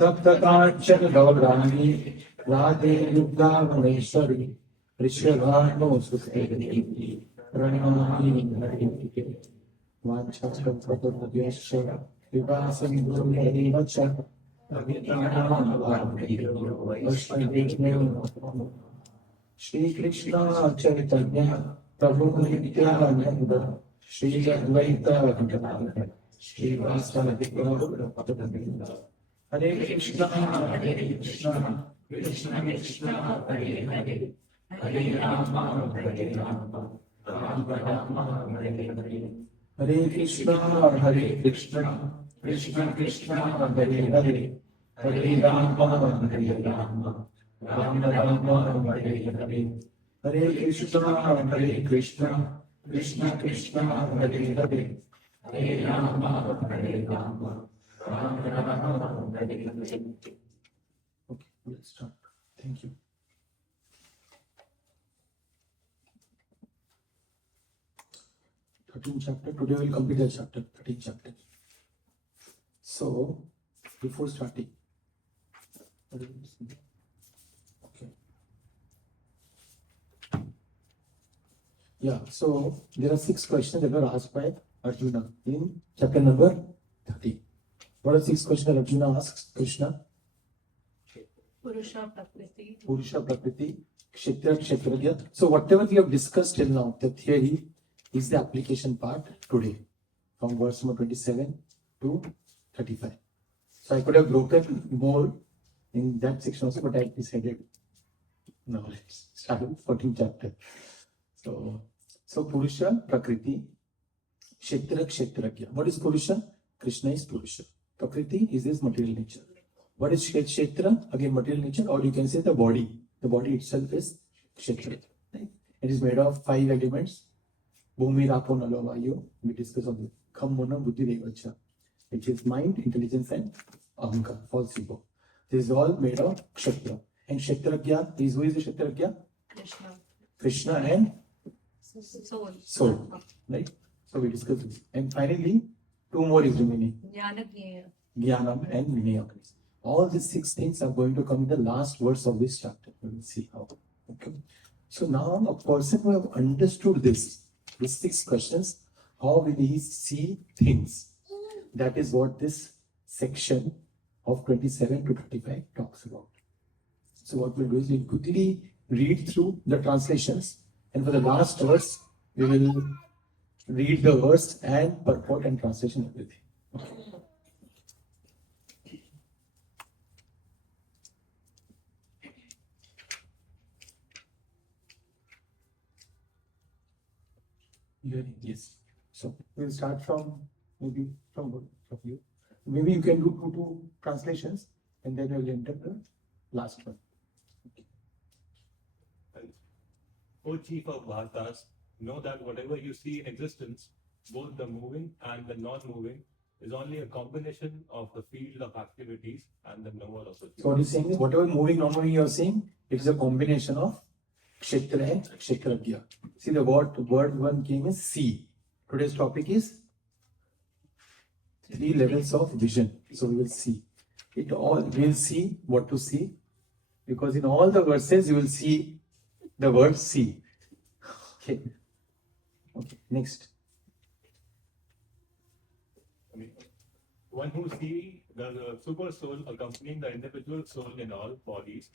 Taptakanchana Gaurani, Radhe Yugdhavaneshwari, Rishabhano Susteni, Pranamani Hari, Vanchakam Pratapyasha, Vivasam Gurumari Vacha, Avitanam Bhāratas, Vaishnavam, Shri Krishna Chaitanya, Prabhu Nityananda, Shri Advaita Gadadhara, Shri Vasudeva Gaura, Hare Krishna, Krishna Krishna, Hare Hare, Hare Rama, Rama Rama, Hare Hare. Hare Krishna, Krishna Krishna, Hare Hare, Hare Rama, Rama Rama, Hare Hare. Hare Krishna, Krishna Krishna, Hare Hare, Hare Rama, Rama Rama, Hare Hare. Okay, let's start. Thank you. 13th chapter. Today we will complete the chapter, 13th chapter. So, before starting, okay. Yeah, so there are 6 questions that were asked by Arjuna in chapter number 30. What are 6 questions that Arjuna asks Krishna? Purusha Prakriti. Purusha Prakriti, Kshetra, Kshetragya. So whatever we have discussed till now, the theory is the application part today, from verse number 27 to 35. So I could have broken more in that section also, but I decided, now let's start with 14th chapter. So Purusha, Prakriti, Kshetra, Kshetragya. What is Purusha? Krishna is Purusha. Prakriti is his material nature. What is Kshetra? Again, material nature, or you can say the body. The body itself is Kshetra. Right? It is made of 5 elements. Bhumi, Rapo, Nalo, Vayu. We discuss on the Kham, Mona, Buddhi, Devacha, which is mind, intelligence, and Ahankar, false ego. This is all made of Kshetra. And Kshetragya is, who is the Kshetragya? Krishna. Krishna and Soul. Right? So we discussed this. And finally, 2 more is remaining. Jnanam and Vinaya. All these 6 things are going to come in the last verse of this chapter. We will see how. Okay. So now a person who have understood this, these 6 questions, how will he see things? That is what this section of 27 to 35 talks about. So what we'll do is we'll quickly read through the translations, and for the last verse, we will read the verse and purport and translation, everything. Okay. Yes. So we'll start from maybe from both of you. Maybe you can do 2 translations, and then we'll enter the last one. Okay. O chief of Bhāratas, know that whatever you see in existence, both the moving and the non-moving, is only a combination of the field of activities and the knower of the field. So what he's saying is, whatever moving, non-moving you are seeing, it is a combination of Kshetra and Kshetragya. See, the word 1 came is see. Today's topic is 3 levels of vision. So we will see it all. We will see what to see, because in all the verses you will see the word see. Okay. Okay. Next. One who sees the Supersoul accompanying the individual soul in all bodies,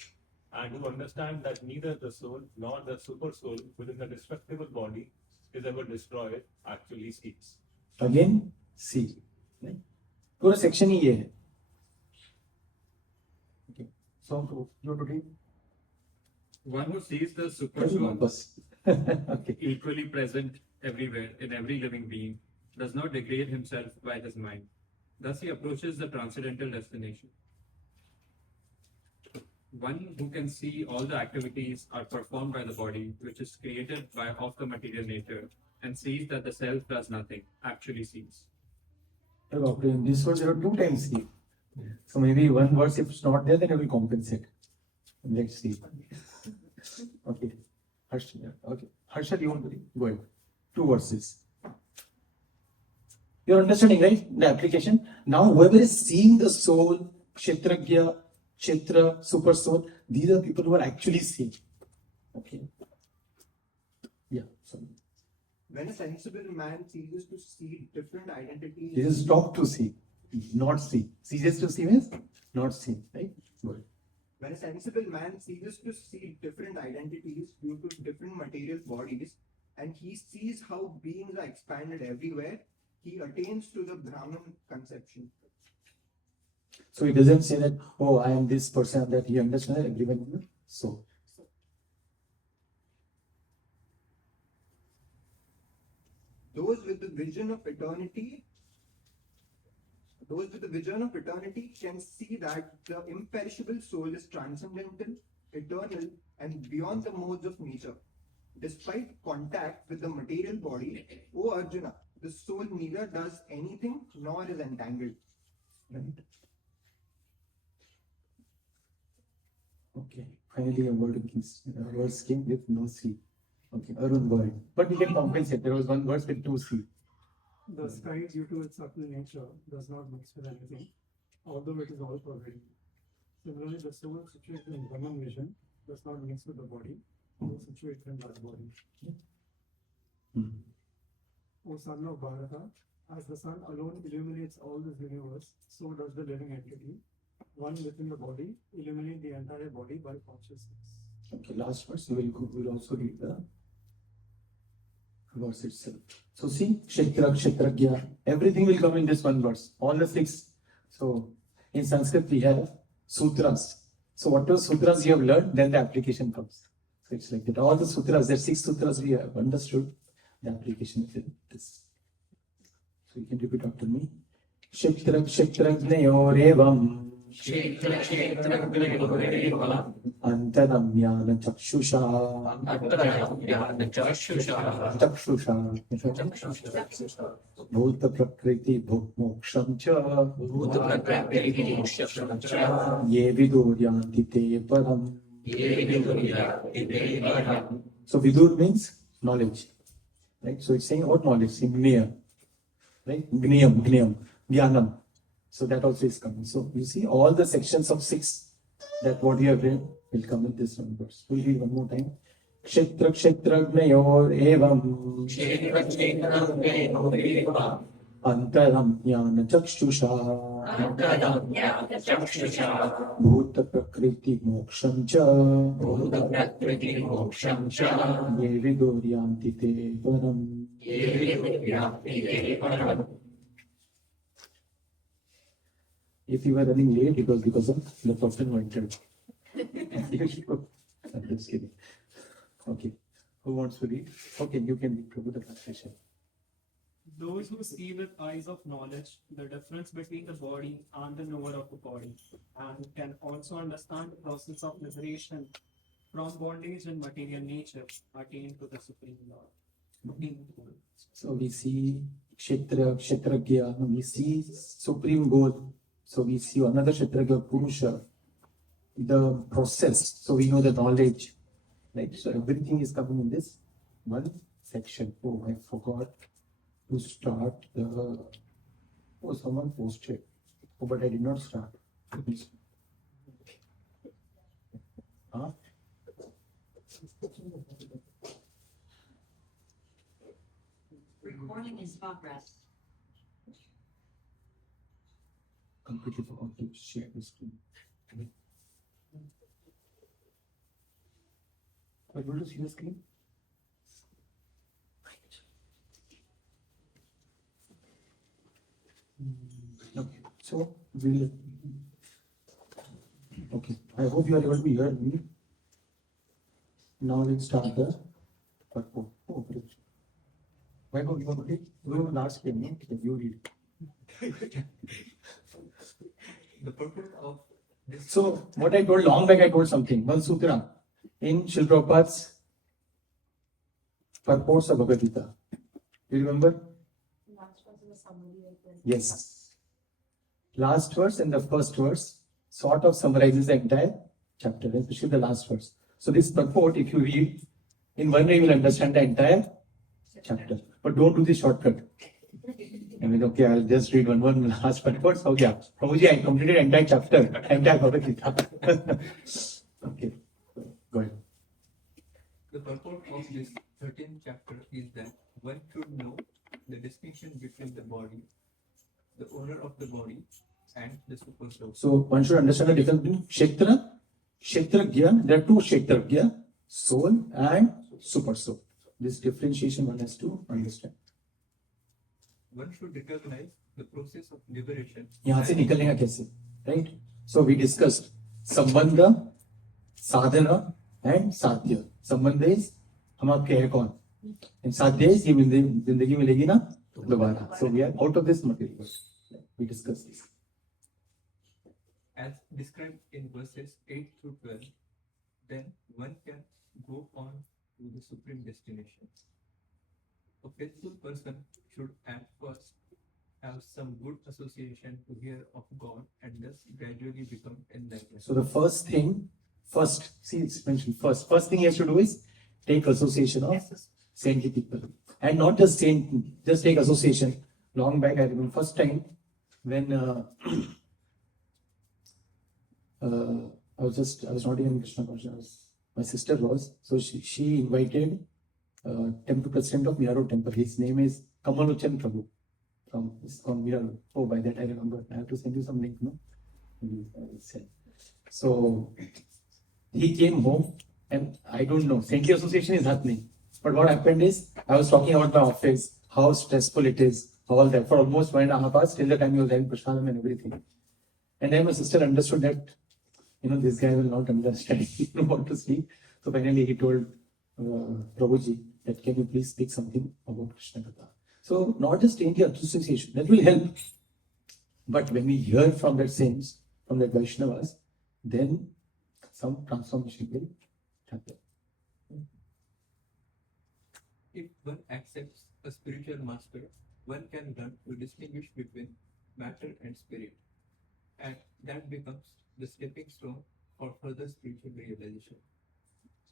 and who understand that neither the soul nor the Supersoul within the destructible body is ever destroyed, actually sees. Again, see. Right? पूरा section ही ये है. Okay. So you to read. One who sees the Supersoul okay. equally present everywhere in every living being does not degrade himself by his mind. Thus he approaches the transcendental destination. One who can see all the activities are performed by the body, which is created by of the material nature, and sees that the self does nothing, actually sees. In this verse there are 2 times see. So maybe one verse, if it's not there, then I will compensate. Let's see. Okay. Harsha, okay. Harsha, you want to read? Go ahead. 2 verses. You're understanding, right? The application. Now, whoever is seeing the soul Kshetragya, Kshetra, Supersoul. These are people who are actually seeing. Okay. Yeah. Sorry. When a sensible man ceases to see different identities, This is stop to see, not see. Ceases to see means not see. Right? Good. when a sensible man ceases to see different identities due to different material bodies, and he sees how beings are expanded everywhere, he attains to the Brahman conception. So he doesn't say that, oh, I am this person, that he understands that everyone is the soul. Those with the vision of eternity can see that the imperishable soul is transcendental, eternal, and beyond the modes of nature. Despite contact with the material body, O Arjuna, the soul neither does anything nor is entangled. Right? Okay. Finally, a verse came with no C. Okay, Arun word. But we can compensate. There was one verse with two C. The sky, due to its subtle nature, does not mix with anything, although it is all pervading. Similarly, the soul situated in Brahman vision does not mix with the body, although situated in that body. O son of Bharata, as the sun alone illuminates all this universe, so does the living entity, one within the body, illuminate the entire body by consciousness. Okay, last verse. We will also read the verse itself. So see, Kshetra, Kshetragya, everything will come in this one verse. All the six. So in Sanskrit we have sutras. So whatever sutras you have learned, then the application comes. So it's like that. All the sutras, there are 6 sutras we have understood. The application is in this. So you can repeat after me. Kshetra, Kshetragnayorevam Antaramyana Chakshusha Bhuta Prakriti Bhukmoksham Cha Ye Viduryanti Te Param. So Vidur means knowledge. Right? So it's saying about knowledge, in Gniya. Right? Gniyam, Jnanam. So that also is coming. So you see all the sections of 6 that what you have read will come in this one verse. We'll read one more time. Kshetra Kshetragnayor evam Antaram Jnana Chakshusha Bhuta Prakriti Moksham Cha Ye Viduryanti Te Param. If you were running late, it was because of the person who entered. I'm just kidding. Okay. Who wants to read? Okay, you can read Prabhu the translation. Those who see with eyes of knowledge the difference between the body and the knower of the body, and can also understand the process of liberation from bondage and material nature, attain to the Supreme Lord. So we see Kshetra, Kshetragya, we see Supreme Goal. So we see another Kshetragya, Purusha, the process. So we know the knowledge, right? So everything is coming in this one section. Oh, I forgot to start the. Oh, someone posted. Oh, but I did not start. Huh? Recording in progress. Completely forgot to share the screen. Are you able to see the screen? Okay, so we'll. Okay, I hope you are able to hear me. Now let's start the purport. Oh, great. Why don't you want to read? You last screen, no? Okay, you read. The purport of this. So what I told long back, I told something. One sutra in Srila Prabhupada's purports of Bhagavad Gita. You remember? Yes. Last verse and the first verse sort of summarizes the entire chapter, especially the last verse. So this purport, if you read in one way, you will understand the entire chapter. But don't do this shortcut. I mean, okay, I'll just read one last purport. So, yeah, Prabhuji, I completed entire chapter, entire Bhagavad Gita. Okay, go ahead. The purport of this 13th chapter is that one should know the distinction between the body, the owner of the body, and the supersoul. So, one should understand the difference between Kshetragya. There are two Kshetragya, soul and supersoul. This differentiation one has to understand. One should recognize the process of liberation. यहाँ से निकलने का कैसे, right? So we discussed संबंध, साधना and साध्य. संबंध is हम आपके हैं कौन, and साध्य is ये जिंदगी मिलेगी ना दोबारा. So we are out of this material. We discussed this. As described in verses 8 through 12, then one can go on to the supreme destination. A faithful person should at first have some good association to hear of God and thus gradually become enlightened. So the first thing, see it's mentioned first thing he has to do is take association of saintly people. And not just saint, just take association. Long back, I remember first time when I was not even in Krishna consciousness. My sister was, so she invited temple president of Mira Road temple. His name is Kamalochan Prabhu from Mira Road. Oh, by that I remember. I have to send you some link, no? Maybe I will send. So he came home, and I don't know, saintly association is happening. But what happened is, I was talking about my office, how stressful it is, all that for almost 1.5 hours till the time he was having prasadam and everything. And then my sister understood that, this guy will not understand what to speak. So finally he told Prabhuji that can you please speak something about Krishna Katha. So not just saintly association, that will help. But when we hear from that saints, from the Vaishnavas, then some transformation will happen. If one accepts a spiritual master, one can learn to distinguish between matter and spirit, and that becomes the stepping stone for further spiritual realization.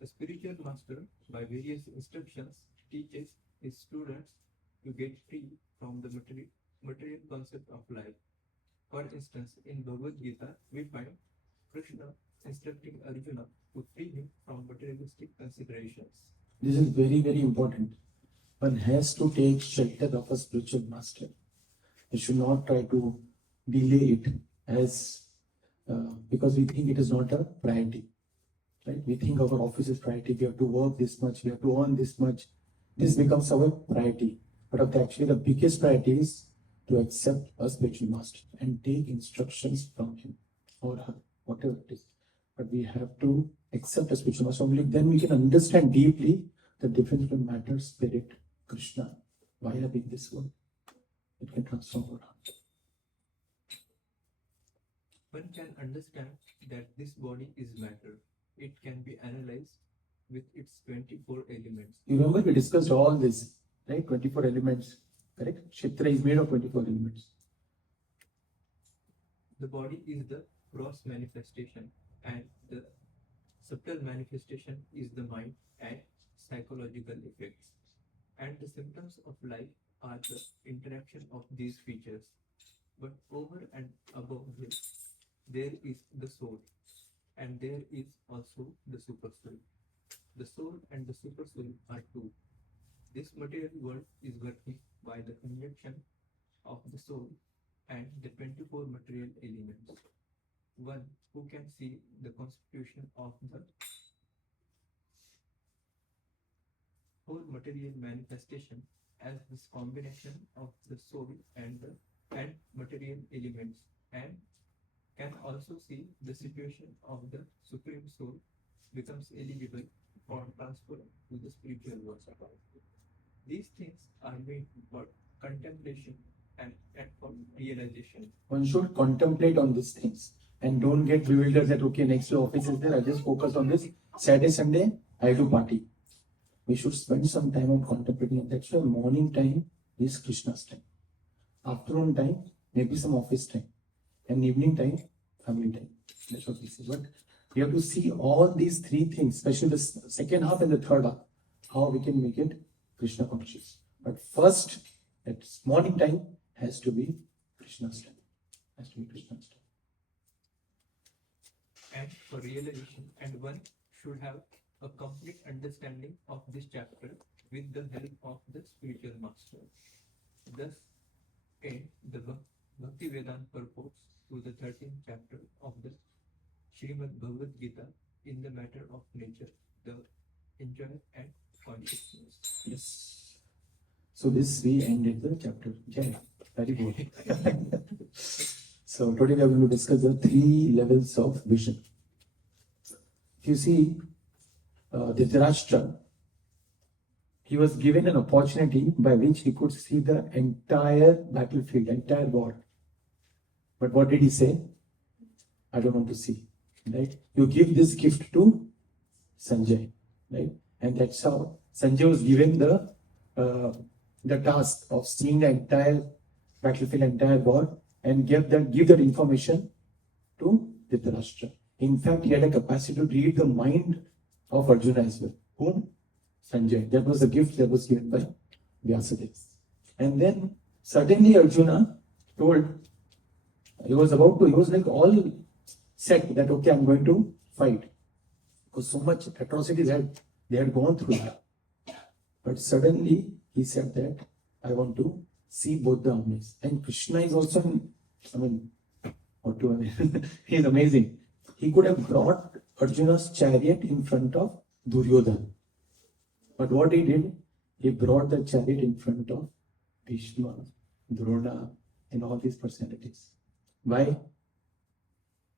A spiritual master, by various instructions, teaches his students to get free from the material concept of life. For instance, in Bhagavad Gita, we find Krishna instructing Arjuna to free him from materialistic considerations. This is very, very important. One has to take shelter of a spiritual master. You should not try to delay it as because we think it is not a priority. Right? We think our office is priority. We have to work this much. We have to earn this much. This becomes our priority. But actually, the biggest priority is to accept a spiritual master and take instructions from him or her, whatever it is. But we have to accept a spiritual master. Only then we can understand deeply the difference between matter, spirit, Krishna. Why are we in this world? It can transform our heart. One can understand that this body is matter. It can be analyzed with its 24 elements. You remember we discussed all this, right? 24 elements, correct? Kshetra is made of 24 elements. The body is the gross manifestation, and the subtle manifestation is the mind and psychological effects. And the symptoms of life are the interaction of these features. But over and above this, there is the soul, and there is also the supersoul. The soul and the supersoul are two. This material world is working by the conjunction of the soul and the 24 material elements. One who can see the constitution of the whole material manifestation as this combination of the soul and material elements, and can also see the situation of the supreme soul becomes eligible for transfer to the spiritual world. These things are made for contemplation and for realization. One should contemplate on these things and don't get bewildered that okay, next day office is there, I just focus on this. Saturday, Sunday, I do party. We should spend some time on contemplating, and that's why morning time is Krishna's time. Afternoon time, maybe some office time. And evening time, family time. That's what we say. But we have to see all these three things, especially the second half and the third half, how we can make it Krishna conscious. But first, at morning time, has to be Krishna's time. Has to be Krishna's time. And for realization, and one should have a complete understanding of this chapter with the help of the spiritual master. Thus, end the Bhakti Vedanta purports to the 13th chapter of the Srimad Bhagavad Gita in the matter of nature, the enjoy and consciousness. Yes. So this we ended the chapter. Yeah, very good. So today we are going to discuss the 3 levels of vision. If you see Dhritarashtra, he was given an opportunity by which he could see the entire battlefield, entire war. But what did he say? I don't want to see. Right? You give this gift to Sanjay. Right? And that's how Sanjay was given the task of seeing the entire battlefield, entire war, and give that information to Dhritarashtra. In fact, he had a capacity to read the mind of Arjuna as well. Whom? Sanjay. That was the gift that was given by Vyasadeva. And then suddenly Arjuna told, he was like all set that okay, I'm going to fight. Because so much atrocities they had gone through that. But suddenly he said that I want to see both the armies. And Krishna is also, he is amazing. He could have brought Arjuna's chariot in front of Duryodhana. But what he did, he brought the chariot in front of Bhishma, Drona, and all these personalities. Why?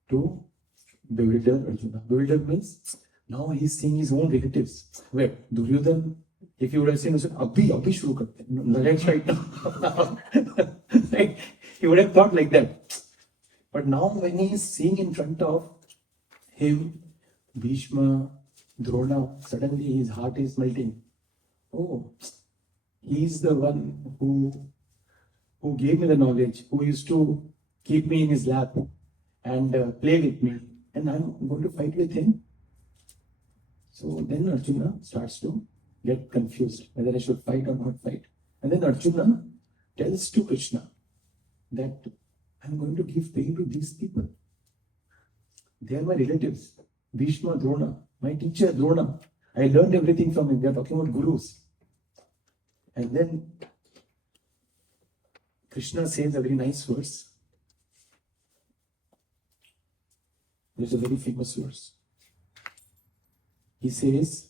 To bewilder Arjuna. Bewilder means now he's seeing his own relatives. Where Duryodhana, if you would have seen, he said, Abhi shuru karte. Let's fight now. Right? He would have thought like that. But now when he is seeing in front of him, Bhishma, Drona, suddenly his heart is melting. Oh, he's the one who gave me the knowledge, who used to keep me in his lap and play with me, and I'm going to fight with him. So then Arjuna starts to get confused whether I should fight or not fight. And then Arjuna tells to Krishna that I'm going to give pain to these people. They are my relatives. Bhishma, Drona, my teacher Drona. I learned everything from him. We are talking about gurus. And then Krishna says a very nice verse. There's a very famous verse. He says,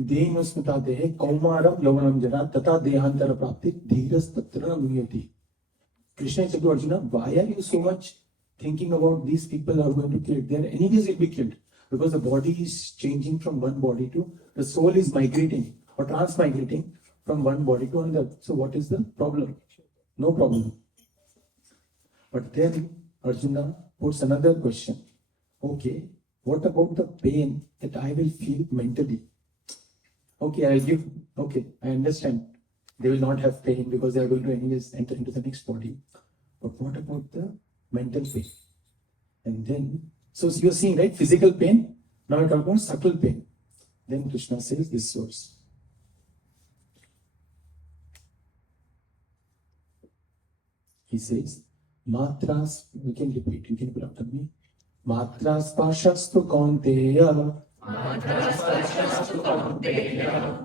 Dehinusmita dehe kaumaram yavanam jana tata dehantara prapti dhiras tatra nuyati. Krishna said to Arjuna, why are you so much thinking about these people are going to kill? They are anyways will be killed. Because the body is changing from one body to, the soul is migrating or transmigrating from one body to another. So what is the problem? No problem. But then Arjuna puts another question. Okay, what about the pain that I will feel mentally? Okay, I understand. They will not have pain because they are going to anyways enter into the next body. But what about the mental pain? And then, so you're seeing, right, physical pain. Now we're talking about subtle pain. Then Krishna says this verse. He says, Matras, you can repeat after me. Matras pashastu kaunteya.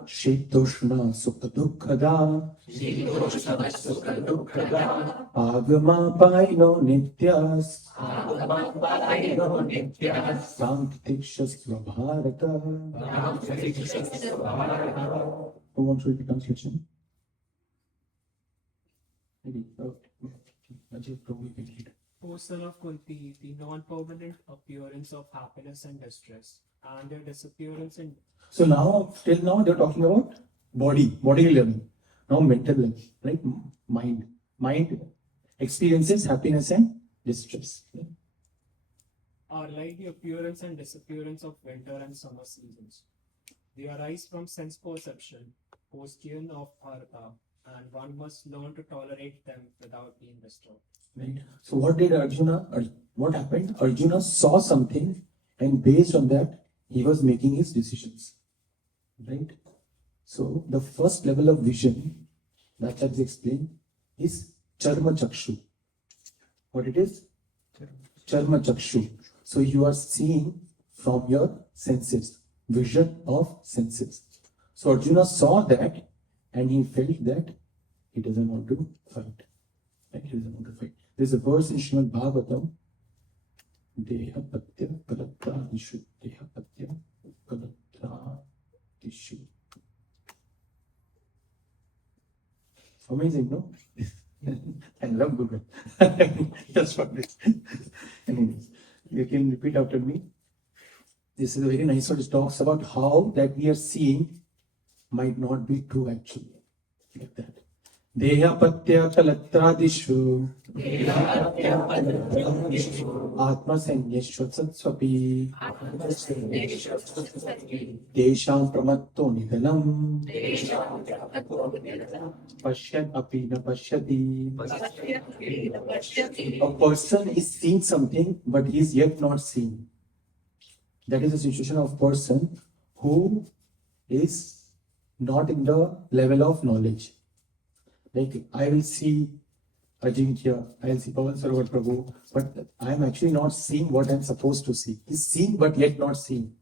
Shitoshna sukha dukkada. Agama paino nityas. Sanktikshasva Bharata. Who wants to read the translation? Maybe. Ajay, probably can read. O son of Kunti, the non-permanent appearance of happiness and distress, and their disappearance in. So now, till now, they're talking about body level. Now mental level, right? Mind experiences happiness and distress. Right? Are like the appearance and disappearance of winter and summer seasons. They arise from sense perception, question of Bharata, and one must learn to tolerate them without being disturbed. Right. So what happened? Arjuna saw something, and based on that, he was making his decisions. Right? So the first level of vision, that is explained, is Charma Chakshu. What it is? Charma Chakshu. So you are seeing from your senses, vision of senses. So Arjuna saw that and he felt that he doesn't want to fight. Right? He doesn't want to fight. There's a verse in Srimad Bhagavatam, Deha Patya Kalatra Dishu. Deha Patya Kalatra Dishu. Amazing, no? I love Google. Just for this. Anyways, you can repeat after me. This is a very nice one. It talks about how that we are seeing might not be true actually. Like that. Deha Patya Kalatradishu Atma Sanyeshwat Swapi Desham Pramatto Nidalam Pashyat Api Na Pashyati. A person is seeing something but he is yet not seeing. That is the situation of person who is not in the level of knowledge. Like I will see Ajinkya, I will see Pavan Sarovar Prabhu, but I am actually not seeing what I am supposed to see. He's seeing but yet not seeing.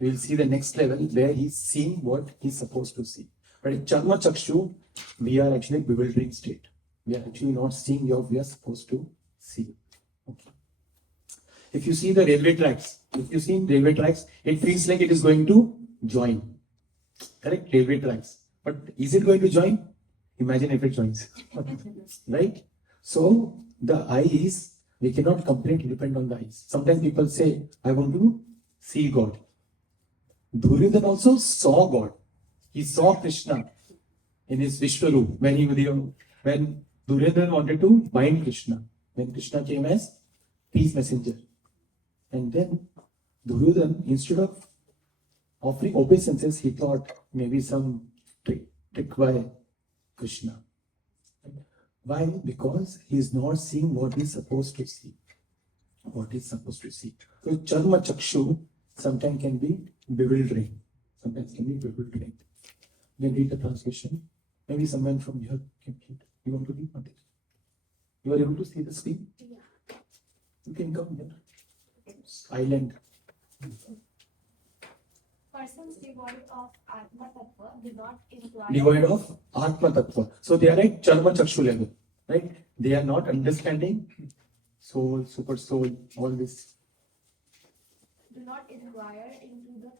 We will see the next level where he's seeing what he's supposed to see. But in Charma Chakshu, we are actually in bewildering state. We are actually not seeing what we are supposed to see. Okay. If you see the railway tracks, it feels like it is going to join. Correct? Railway tracks. But is it going to join? Imagine if it joins. Right? So the eyes, we cannot completely depend on the eyes. Sometimes people say, I want to see God. Duryodhana also saw God. He saw Krishna in his Vishwaroop when Duryodhana wanted to bind Krishna. When Krishna came as peace messenger. And then Duryodhana, instead of offering obeisances, he thought maybe some trick by Krishna. Why? Because he is not seeing what he is supposed to see. What he is supposed to see. So Charma Chakshu sometimes can be bewildering. You can read the translation. Maybe someone from here can read. You want to read? Not you are able to see the screen? Yeah. You can come here. Island. Persons devoid of Atma Tattva do not inquire. Devoid of Atma Tattva. So they are at Charma Chakshu level. Right? They are not understanding soul, super soul, all this. Do not inquire into the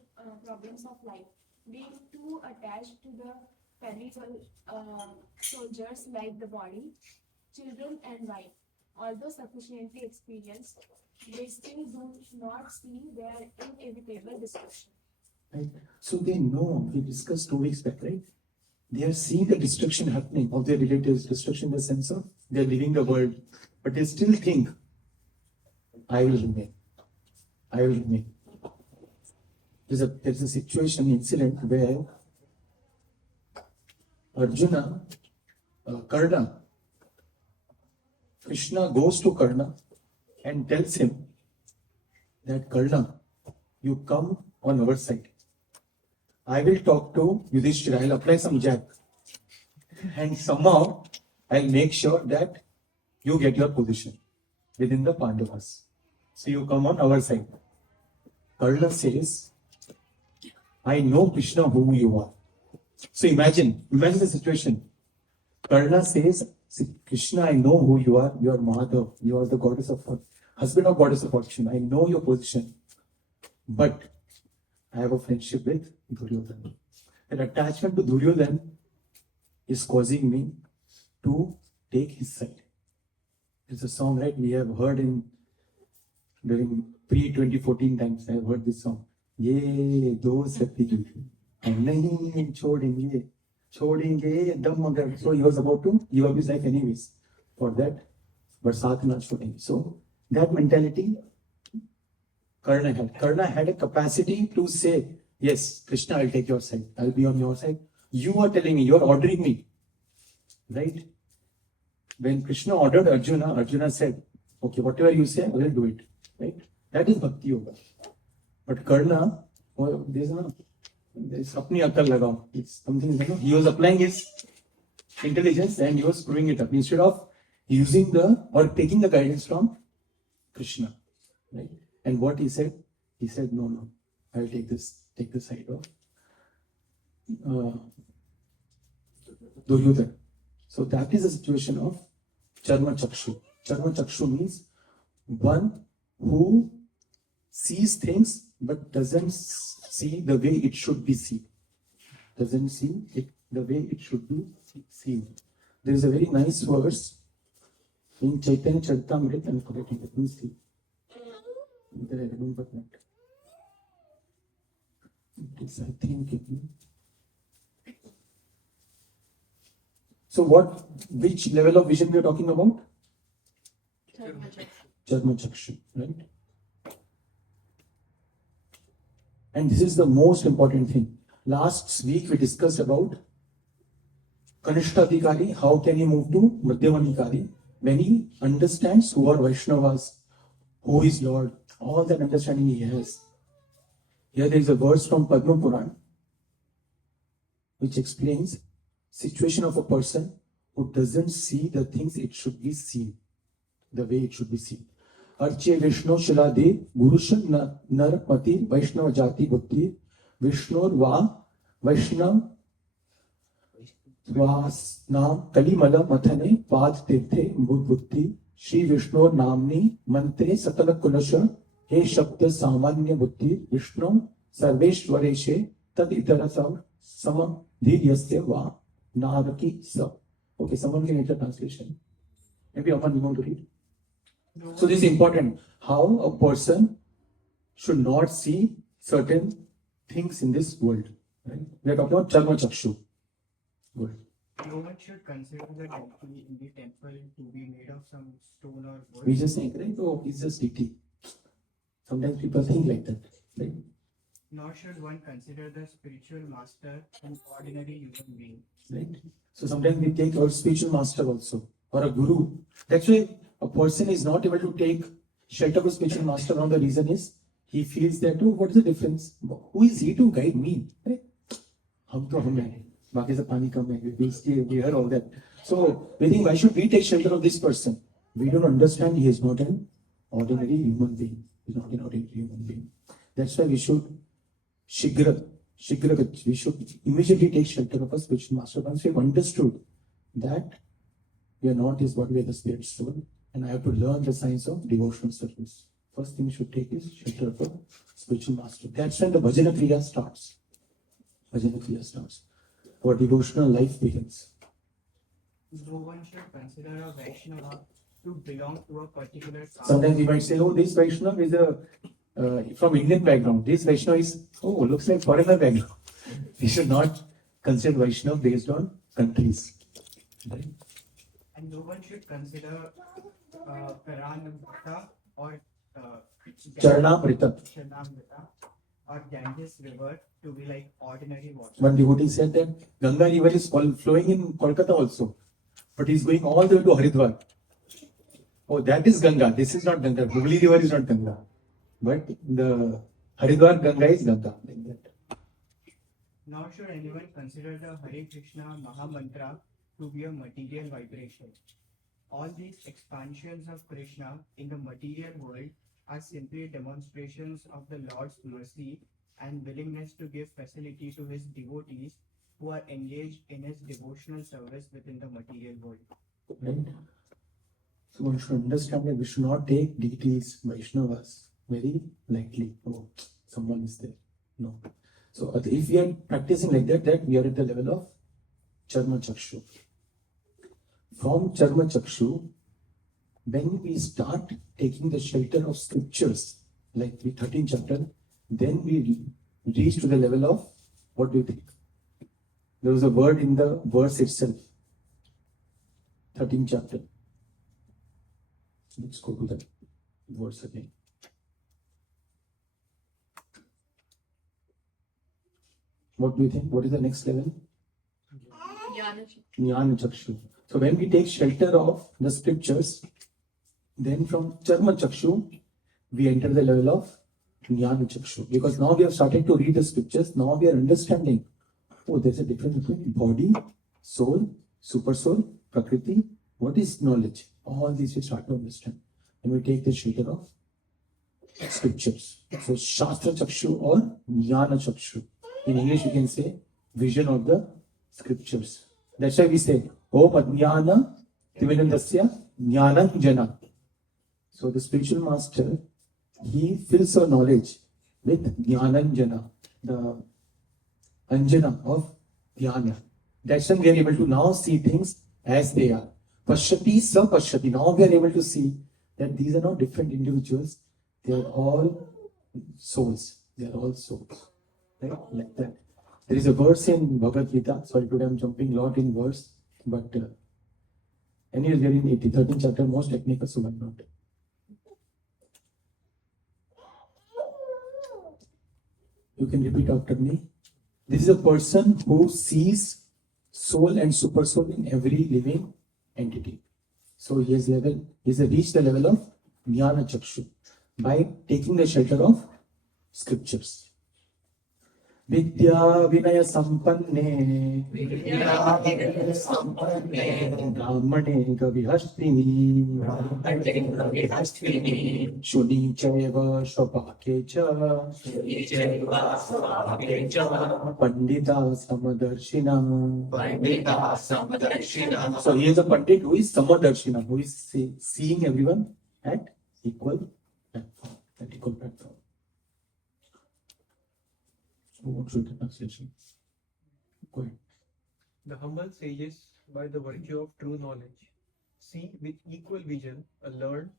problems of life, being too attached to the peripheral soldiers like the body, children and wife. Although sufficiently experienced, they still do not see their inevitable destruction. Right? So they know, we discussed 2 weeks back, right? They are seeing the destruction happening of their relatives, destruction in the sense of they are leaving the world, but they still think, I will remain. I will remain. There's a situation, incident where Arjuna, Karna, Krishna goes to Karna and tells him that Karna, you come on our side. I will talk to Yudhishthira, I'll apply some jab. And somehow I'll make sure that you get your position within the Pandavas. So you come on our side. Karna says, I know Krishna who you are. So imagine the situation. Karna says, Krishna, I know who you are. You are Madhav. You are the goddess of husband of goddess of fortune. I know your position. But I have a friendship with Duryodhana. An attachment to Duryodhana is causing me to take his side. It's a song, right? We have heard during pre-2014 times. I have heard this song. Ye dostati hum nahi chhodenge dam magar. So he was about to give up his life anyways for that, but saath na chhodenge. So that mentality Karna had a capacity to say, yes, Krishna, I'll take your side. I'll be on your side. You are telling me, you are ordering me. Right? When Krishna ordered Arjuna, Arjuna said, okay, whatever you say, I will do it. Right? That is Bhakti Yoga. But Karna, there's apni akal lagao. It's something, he was applying his intelligence and he was screwing it up. Instead of using the or taking the guidance from Krishna, right? And what he said, no, I'll take the side of Duryodhana. So that is a situation of Charma Chakshu. Charma Chakshu means one who sees things but doesn't see the way it should be seen. Doesn't see it the way it should be seen. There is a very nice verse in Chaitanya Charitamrita, and correctly, let me see. Either I remember that. It is, I think. So which level of vision we are talking about? Charma Chakshu, right? And this is the most important thing. Last week we discussed about Kanishthadikari, how can he move to Madhyamadikari when he understands who are Vaishnavas, who is Lord, all that understanding he has. Here there is a verse from Padma Puran which explains situation of a person who doesn't see the things it should be seen, the way it should be seen. Arche Vishnu Shilade Gurushan Narpati Vaishnava Jati Bhutti Vishnur Va Vaishnav Vasnam Kalimala Mathane Pad Tirthe Buddhi Shri Vishnu Namni Mantre Satala Kulasha He Shabda Samanya Buddhi Vishnu Sarveshwareshe Tad Itara Sama Dhiryasya Va Naraki Sa. Okay, someone can enter translation. Maybe Aman, you want to read? So this is important. How a person should not see certain things in this world. Right? We are talking about Charma Chakshu. Good. No one should consider the deity in the temple to be made of some stone or wood. We just think, right? Oh, it's just deity. Sometimes people think like that. Right? Nor should one consider the spiritual master an ordinary human being. Right? So sometimes we take our spiritual master also, or a guru. That's why a person is not able to take shelter of a spiritual master. One of the reason is he feels that, oh, what is the difference? Who is he to guide me? Right? Hum to hum hai. Baaki se pani kam hai. We hear all that. So we think, why should we take shelter of this person? We don't understand he is not an ordinary human being. He is not an ordinary human being. That's why we should we should immediately take shelter of a spiritual master. Once we have understood that we are not his body, we are the spirit soul, and I have to learn the science of devotional service. First thing you should take is shelter of a spiritual master. That's when the bhajana kriya starts. Bhajana kriya starts. Our devotional life begins. No one should consider a Vaishnava to belong to a particular caste. Sometimes we might say, oh, this Vaishnava is from Indian background. This Vaishnava is, looks like foreigner background. We should not consider Vaishnava based on countries. Right? And no one should consider Paranamrita or Charanamrita. Or Ganges River to be like ordinary water. One devotee said that Ganga river is flowing in Kolkata also, but he's going all the way to Haridwar. Oh, that is Ganga. This is not Ganga. Hooghly river is not Ganga, but the Haridwar Ganga is Ganga. Like that. Nor should anyone consider the Hare Krishna Maha Mantra to be a material vibration. All these expansions of Krishna in the material world are simply demonstrations of the Lord's mercy and willingness to give facility to his devotees who are engaged in his devotional service within the material world. Right? So one should understand that we should not take deities, Vaishnavas, very lightly. Oh, someone is there. No. So if we are practicing like that we are at the level of Charma Chakshu. From Charma Chakshu, when we start taking the shelter of scriptures, like the 13th chapter, then we reach to the level of, what do you think? There was a word in the verse itself. 13th chapter. Let's go to that verse again. What do you think? What is the next level? Jnana Chakshu. So when we take shelter of the scriptures, then from Charma Chakshu, we enter the level of Jnana Chakshu. Because now we have started to read the scriptures, now we are understanding, oh, there's a difference between body, soul, supersoul, prakriti. What is knowledge? All these we start to understand. And we take the shelter of scriptures. So Shastra Chakshu or Jnana Chakshu. In English, you can say vision of the scriptures. That's why we say, Om Ajnana Timirandasya Jnana Jana. So the spiritual master, he fills our knowledge with Jnananjana, the Anjana of Jnana. That's when we are able to now see things as they are. Pashyati sa pashyati. Now we are able to see that these are not different individuals. They are all souls. They are all souls. Right? Like that. There is a verse in Bhagavad Gita. Sorry, today I'm jumping a lot in verse. But anyways, we are in 13th chapter, most technical, so why not? You can repeat after me. This is a person who sees soul and supersoul in every living entity. So he has reached the level of Jnana Chakshu by taking the shelter of scriptures. Vidya Vinaya Sampanne Brahmane Gavihastini Shuni Chaiva Shvapake Cha Pandita Samadarshina. So he is a Pandit who is Samadarshina, who is seeing everyone at equal platform. What should the translation? Go ahead. The humble sages, by the virtue of true knowledge, see with equal vision a learned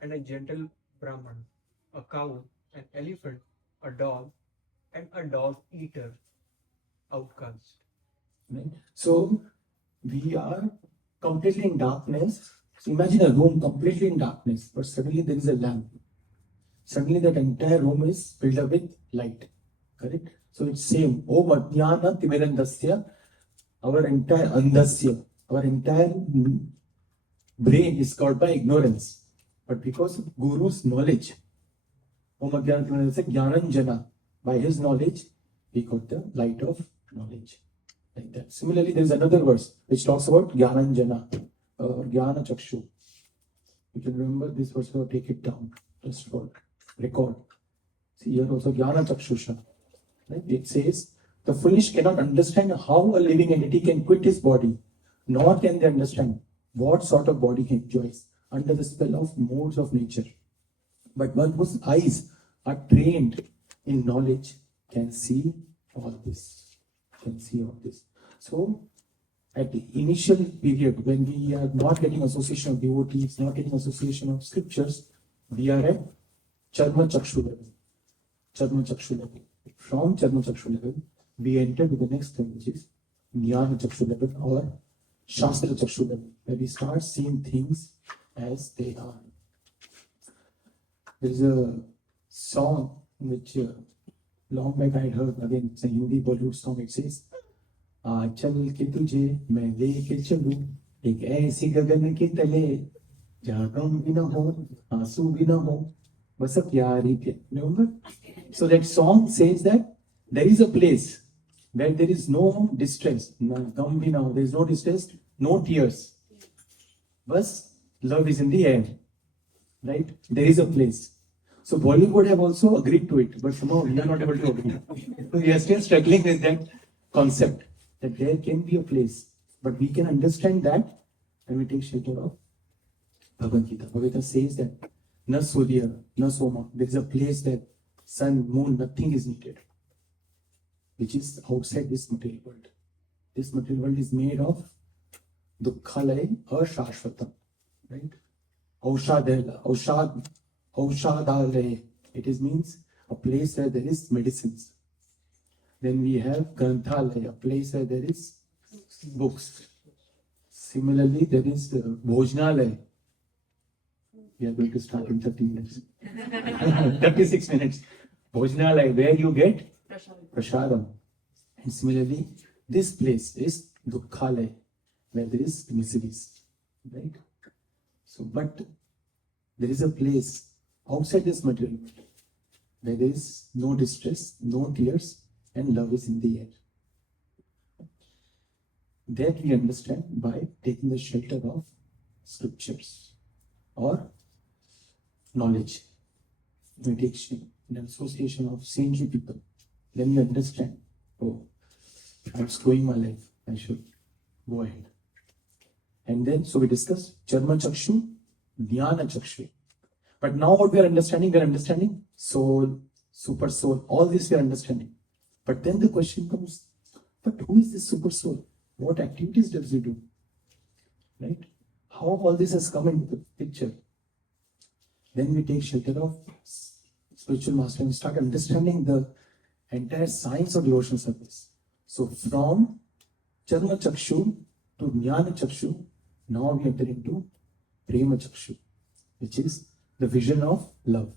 and a gentle Brahman, a cow, an elephant, a dog, and a dog eater, outcast. Right? So we are completely in darkness. So imagine a room completely in darkness, but suddenly there is a lamp. Suddenly that entire room is filled up with light. Correct? So it's same. Om Ajnana Timirandasya. Our entire andasya, our entire brain is caught by ignorance. But because of Guru's knowledge, Om Ajnana Timirandasya Jnananjana, by his knowledge, we got the light of knowledge. Like that. Similarly, there is another verse which talks about Jnananjana or Jnana Chakshu. You can remember this verse or take it down. Just for record. See here also Jnana Chakshusha. Right? It says, the foolish cannot understand how a living entity can quit his body, nor can they understand what sort of body he enjoys under the spell of modes of nature. But one whose eyes are trained in knowledge can see all this. So, at the initial period, when we are not getting association of devotees, not getting association of scriptures, we are at Charma Chakshu level. From Charma Chakshu level, we enter to the next level, which is Jnana Chakshu level or Shastra Chakshu level, where we start seeing things as they are. There is a song which long back I had heard, again, it's a Hindi Bollywood song. It says, चल के तुझे मैं लेके चलूं एक ऐसी गगन के तले जहाँ गम भी ना हो आंसू भी ना हो बस प्यार ही प्यार. Remember? So that song says that there is a place where there is no distress, no gum bhi na ho, there is no distress, no tears. Bas love is in the air, right? There is a place. So Bollywood have also agreed to it, but somehow we are not able to agree. So we are still struggling with that concept that there can be a place, but we can understand that when we take shelter of Bhagavad Gita. Bhagavad Gita says that na surya, na soma, there is a place that sun, moon, nothing is needed, which is outside this material world. This material world is made of dukkhalaya ashashvatam, right? Aushadalaya. It is means a place where there is medicines. Then we have Granthalaya, a place where there is books. Similarly, there is Bhojnalaya. We are going to start in 30 minutes. 36 minutes. Bhojnalaya, where you get Prashadam. And similarly, this place is Dukkhalaya, where there is miseries. Right? So, but there is a place outside this material world where there is no distress, no tears, and love is in the air. That we understand by taking the shelter of scriptures or knowledge, meditation, in association of saintly people, then you understand, oh, I'm slowing my life, I should go ahead. And then, so we discussed Charma Chakshu, Dhyana Chakshu. But now what we are understanding soul, super soul, all this we are understanding. But then the question comes, but who is this super soul? What activities does he do? Right? How all this has come into the picture? Then we take shelter of spiritual master and start understanding the entire science of devotional service. So from Charma Chakshu to Jnana Chakshu, now we enter into Prema Chakshu, which is the vision of love.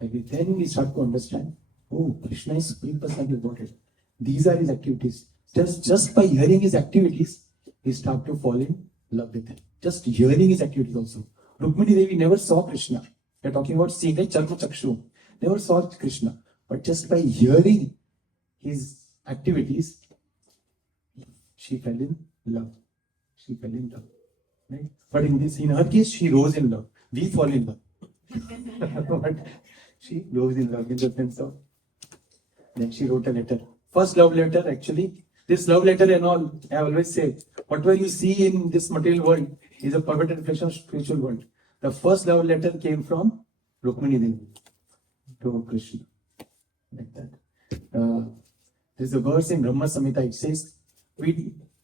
And then we start to understand, oh, Krishna is Supreme Personality of Godhead. These are his activities. Just by hearing his activities, we start to fall in love with him. Just hearing his activities also. Rukmini Devi never saw Krishna. We are talking about seeing a Charma Chakshu. Never saw Krishna. But just by hearing his activities, she fell in love. She fell in love. Right? But in her case, she rose in love. We fall in love. But she rose in love in the sense of, then she wrote a letter. First love letter, actually, this love letter and all, I always say, whatever you see in this material world is a perverted reflection of spiritual world. The first love letter came from Rukmini Devi to Krishna. Like that. There's a verse in Brahma Samhita, it says,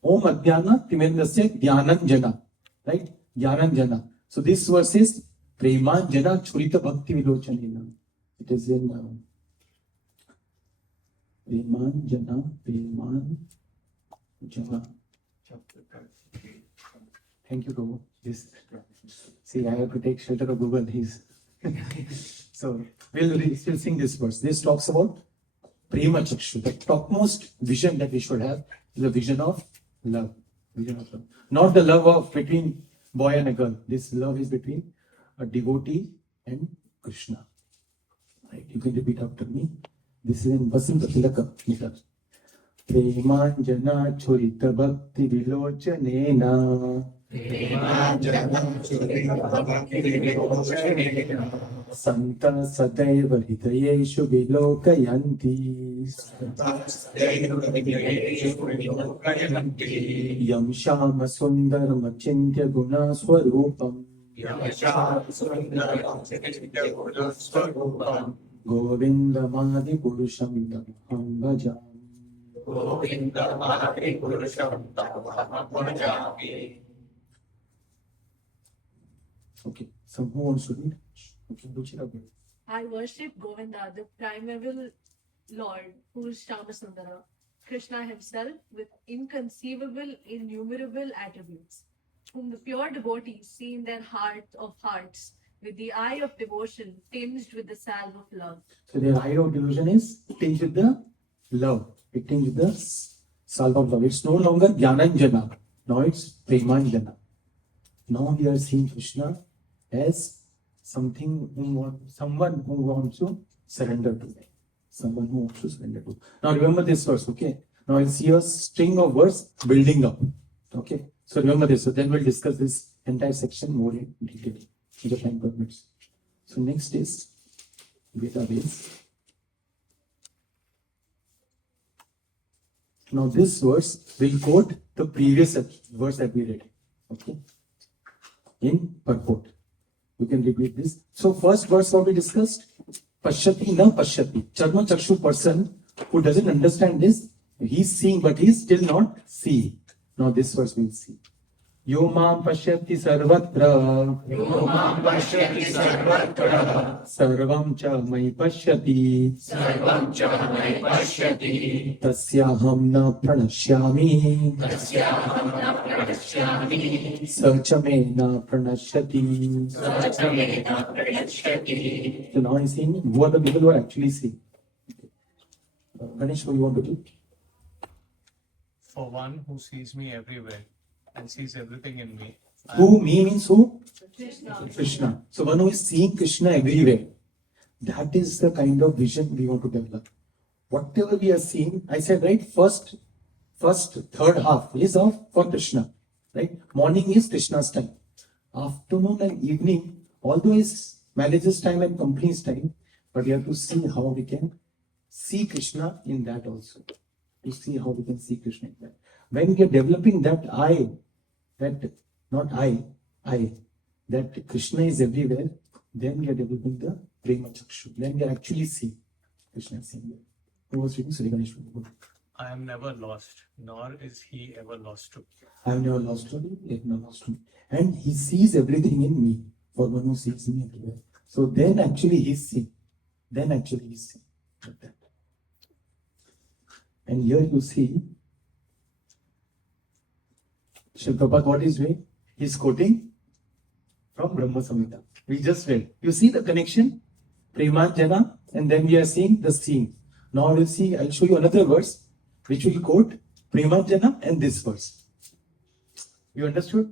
Om Adhyana Timendasya Dhyanan Jana. Right? Dhyanan Jana. So this verse is Preman Jana Churita Bhakti Vilochanena. It is in Preman Jana. Thank you, Prabhu. See, I have to take shelter of Google. So we'll sing this verse. This talks about Prema Chakshu. The topmost vision that we should have is the vision of love. Vision of love. Not the love of between boy and a girl. This love is between a devotee and Krishna. Right? You can repeat after me. This is in Vasanta Tilaka. Premanjana Churita Bhakti Vilochanena Santa Sadaiva Hidayeshu Vilokayanti Yam Shama Sundaram Achintya Guna Swarupam Govinda Madi Purusham Tamham Bhajam. Okay, so who wants to read? Okay, Ruchira. I worship Govinda, the primeval Lord, who is Shamasundara, Krishna himself, with inconceivable, innumerable attributes, whom the pure devotees see in their heart of hearts, with the eye of devotion tinged with the salve of love. So their eye of devotion is tinged with the love. It tinged with the salve of love. It's no longer Jnananjana. Now it's Premanjana. Now we are seeing Krishna as someone who wants to surrender to me. Someone who wants to surrender to. Now remember this verse, okay? Now I'll see a string of words building up. Okay? So remember this. So then we'll discuss this entire section more in detail. The time permits. So next is database. Now this verse will quote the previous verse that we read. Okay? In purport. You can repeat this. So first verse what we discussed, Pashyati na Pashyati. Charma Chakshu person who doesn't understand this, he's seeing but he's still not seeing. Now this verse we'll see. Yo mam pashyati sarvatra sarvam cha mai pashyati tasyaham na pranashyami sa me na pranashyati. So now he's seeing who are the people who are actually seeing. Ganesh, what you want to do? For one who sees me everywhere and sees everything in me. Who, me means who? Krishna. Krishna. So one who is seeing Krishna everywhere. That is the kind of vision we want to develop. Whatever we are seeing, I said, right, first, third half is of for Krishna. Right? Morning is Krishna's time. afternoon and evening, although it's manager's time and company's time, but we have to see how we can see Krishna in that also. To see how we can see Krishna in that. When we are developing that that Krishna is everywhere, then we are developing the Prema Chakshu. Then we are actually seeing Krishna seeing there. Who was reading? Sorry, Ganesh. I am never lost, nor is he ever lost to me. I have never lost to him, he has never lost to me. And he sees everything in me, for one who sees me everywhere. So then actually he's seeing. Then actually he's seeing. Like that. And here you see, Srila Prabhupada, what he's doing? He's quoting from Brahma Samhita. We just read. You see the connection? Premanjana, and then we are seeing the scene. Now we'll see, I'll show you another verse, which will quote Premanjana and this verse. You understood?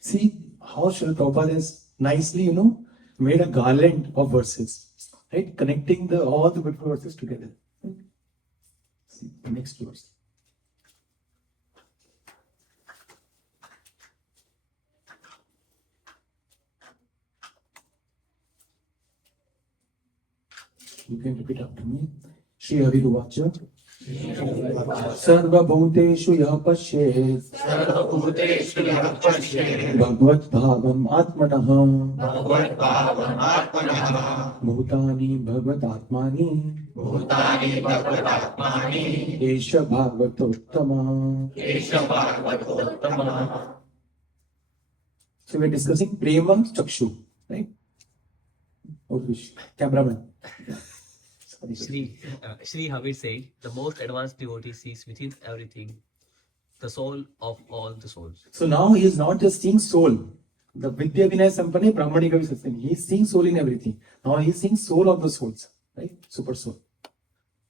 See how Srila Prabhupada has nicely, made a garland of verses, right? Connecting all the beautiful verses together. Right? See the next verse. You can repeat after me. Shri Haviruvacha. Sarvabhuteshu yah pashyet Bhagavad Bhavam Atmanah Bhutani Bhagavad Atmani Esha Bhagavatottama. So we are discussing Prema Chakshu, right? Cameraman. Sri Havir said, the most advanced devotee sees within everything the soul of all the souls. So now he is not just seeing soul. The Vidya Vinaya Sampane Brahmanika Visasthani. He is seeing soul in everything. Now he is seeing soul of the souls, right? Super soul.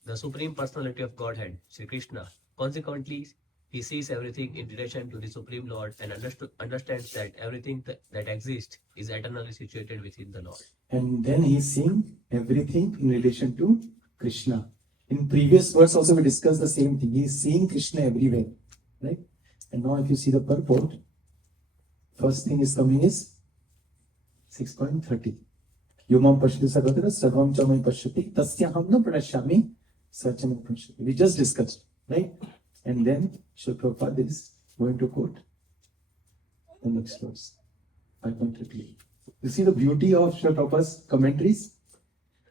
The Supreme Personality of Godhead, Sri Krishna. Consequently, he sees everything in relation to the Supreme Lord and understands that everything that exists is eternally situated within the Lord. And then he is seeing everything in relation to Krishna. In previous verse also we discussed the same thing. He is seeing Krishna everywhere, right? And now if you see the purport, first thing is coming is 6.30. Yumam pashyati sarvatra sarvam chamai pashyati tasyaham na pranashyami sarchamai pranashyati. We just discussed, right? And then Srila Prabhupada is going to quote the next verse, 5.30. You see the beauty of Srila Prabhupada's commentaries?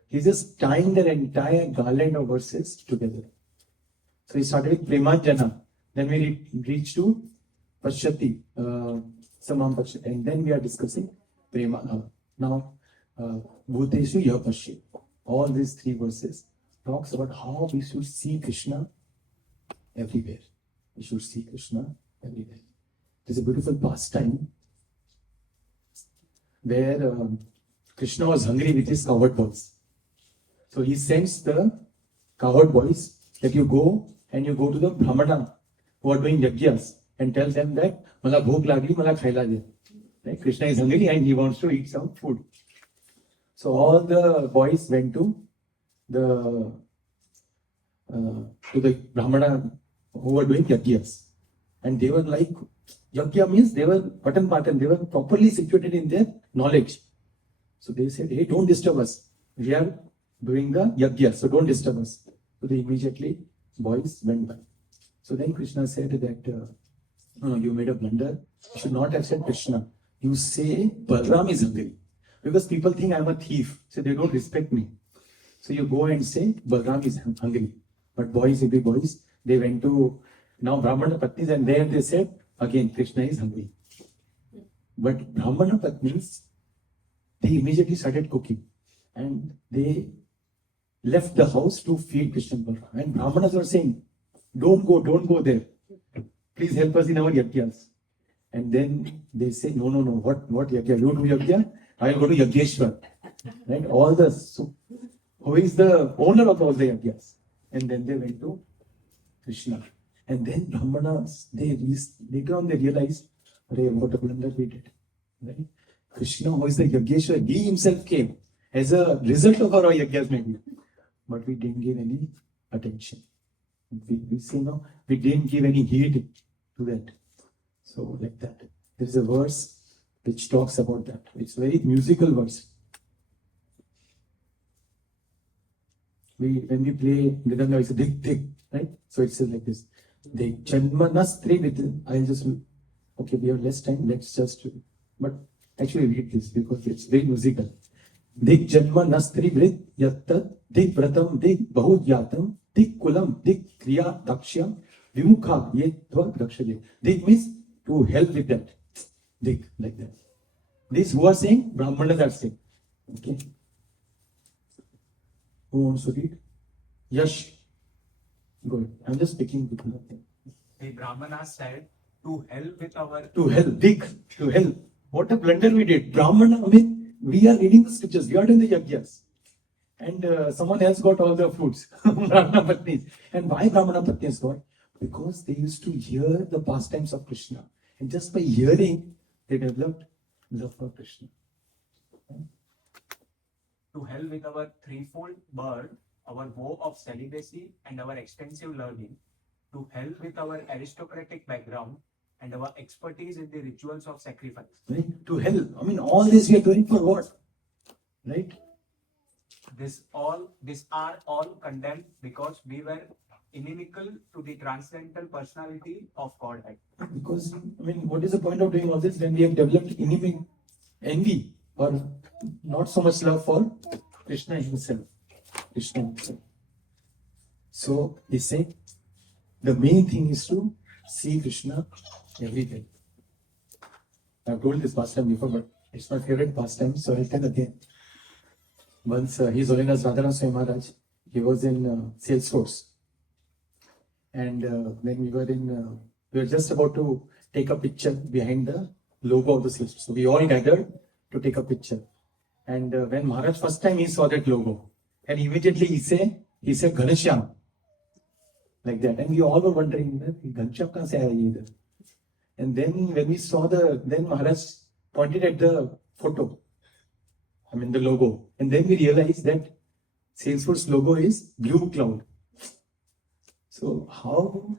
He's just tying their entire garland of verses together. So he started with Premanjana, then we reach to Pashyati, Samam Pashyati, and then we are discussing Prema. Now, Bhuteshu Yah Pashyat. All these three verses talks about how we should see Krishna everywhere. We should see Krishna everywhere. It is a beautiful pastime where Krishna was hungry with his cowherd boys. So he sends the cowherd boys that you go to the Brahmana who are doing yajnas and tell them that Mala bhok lagli, mala khaila de. Right? Krishna is hungry and he wants to eat some food. So all the boys went to the Brahmana who were doing yajnas. And they were like, yajna means they were patan, they were properly situated in their knowledge. So they said, hey, don't disturb us. We are doing the yajna, so don't disturb us. So they immediately, boys went by. So then Krishna said that, no, you made a blunder. You should not have said Krishna. You say Balram is hungry. Because people think I'm a thief, so they don't respect me. So you go and say Balram is hungry. But boys, every boys, they went to now Brahmana Patnis and there they said, again, Krishna is hungry. But Brahmana Patnis, they immediately started cooking and they left the house to feed Krishna and Balram. And Brahmanas were saying, don't go there. Please help us in our yajnas. And then they say, no, what yajna? You do yajna? I'll go to Yajneshwar. Right? Who is the owner of all the yajnas? And then they went to Krishna. And then Brahmanas, later on they realized, what a blunder we did. Right? Krishna, who is the Yajneshwar, he himself came as a result of our yajnas maybe. But we didn't give any attention. We say now, we didn't give any heed to that. So like that. There is a verse which talks about that. It's a very musical verse. When we play Mridanga, it's a dig, right? So it says like this. Dig Janmanastri with, I'll just, okay, we have less time, let's just, but actually read this because it's very musical. Dig Janmanastri with Yattat, Dig Vratam, Dig Bahudyatam, Dig Kulam, Dig Kriya Dakshyam, Vimukha Yetva Dakshaje. Dig means to help with that. Dig, like that. This who are saying? Brahmanas are saying. Okay. Who wants to read? Yash. Good. I'm just picking people up. The Brahmana said, to hell with our... To hell, dig, to hell. What a blunder we did. Brahmana, I mean, we are reading the scriptures, we are doing the yagyas. And someone else got all the fruits. Brahmana Patnis. And why Brahmana Patnis got? Because they used to hear the pastimes of Krishna. And just by hearing, they developed love for Krishna. To hell with our threefold birth, our vow of celibacy and our extensive learning. To hell with our aristocratic background and our expertise in the rituals of sacrifice. Right? To hell. I mean, all this we are doing for what? Right? These are all condemned because we were inimical to the transcendental personality of Godhead. Because, I mean, what is the point of doing all this when we have developed envy or not so much love for Krishna himself? So, they say, the main thing is to see Krishna everywhere. I've told this pastime before, but it's my favorite pastime, so I'll tell again. Once, His Holiness Radharani Swami Maharaj, he was in Salesforce. And when we were just about to take a picture behind the logo of the Salesforce. So we all gathered to take a picture. And when Maharaj first time he saw that logo, and immediately he said Ghanshyam. Like that. And we all were wondering, Ghanshyam kahan se aaya ye idhar? And then when we saw then Maharaj pointed at the photo, I mean the logo. And then we realized that Salesforce logo is blue cloud. So how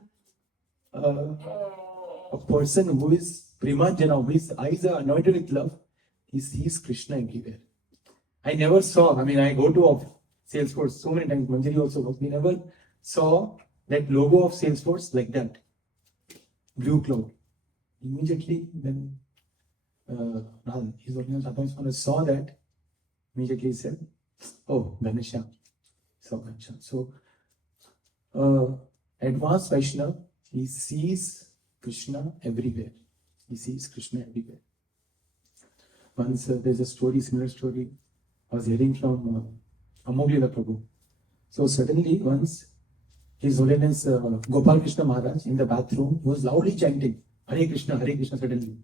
a person who is Primanjana, whose eyes are anointed with love, he sees Krishna everywhere. I never saw, I mean, I go to Salesforce so many times, Manjari also goes, we never saw that logo of Salesforce like that. Blue cloud. Immediately when His Holiness Radharani saw that, immediately he said, oh, Ghanshyam. So Ghanshyam. So advanced Vaishnava, he sees Krishna everywhere. He sees Krishna everywhere. Once there's a story, similar story, I was hearing from Amoglila Prabhu. So suddenly once His Holiness Gopal Krishna Maharaj in the bathroom, he was loudly chanting Hare Krishna suddenly.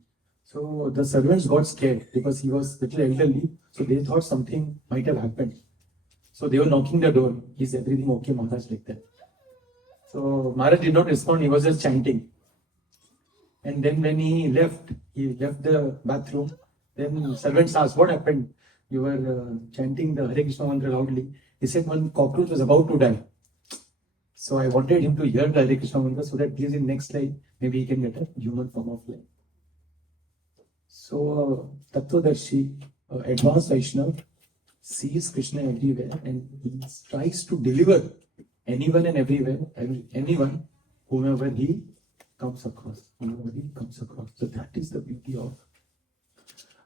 So the servants got scared because he was little elderly. So they thought something might have happened. So they were knocking the door. Is everything okay, Maharaj, like that? So Maharaj did not respond, he was just chanting. And then when he left the bathroom, then servants asked, what happened? You were chanting the Hare Krishna mantra loudly. He said one cockroach was about to die. So I wanted him to hear the Hare Krishna mantra so that at least in next life, maybe he can get a human form of life. So Tattvadarshi, advanced Vaishnava, sees Krishna everywhere and he tries to deliver anyone and everywhere, anyone, whomever he comes across. So that is the beauty of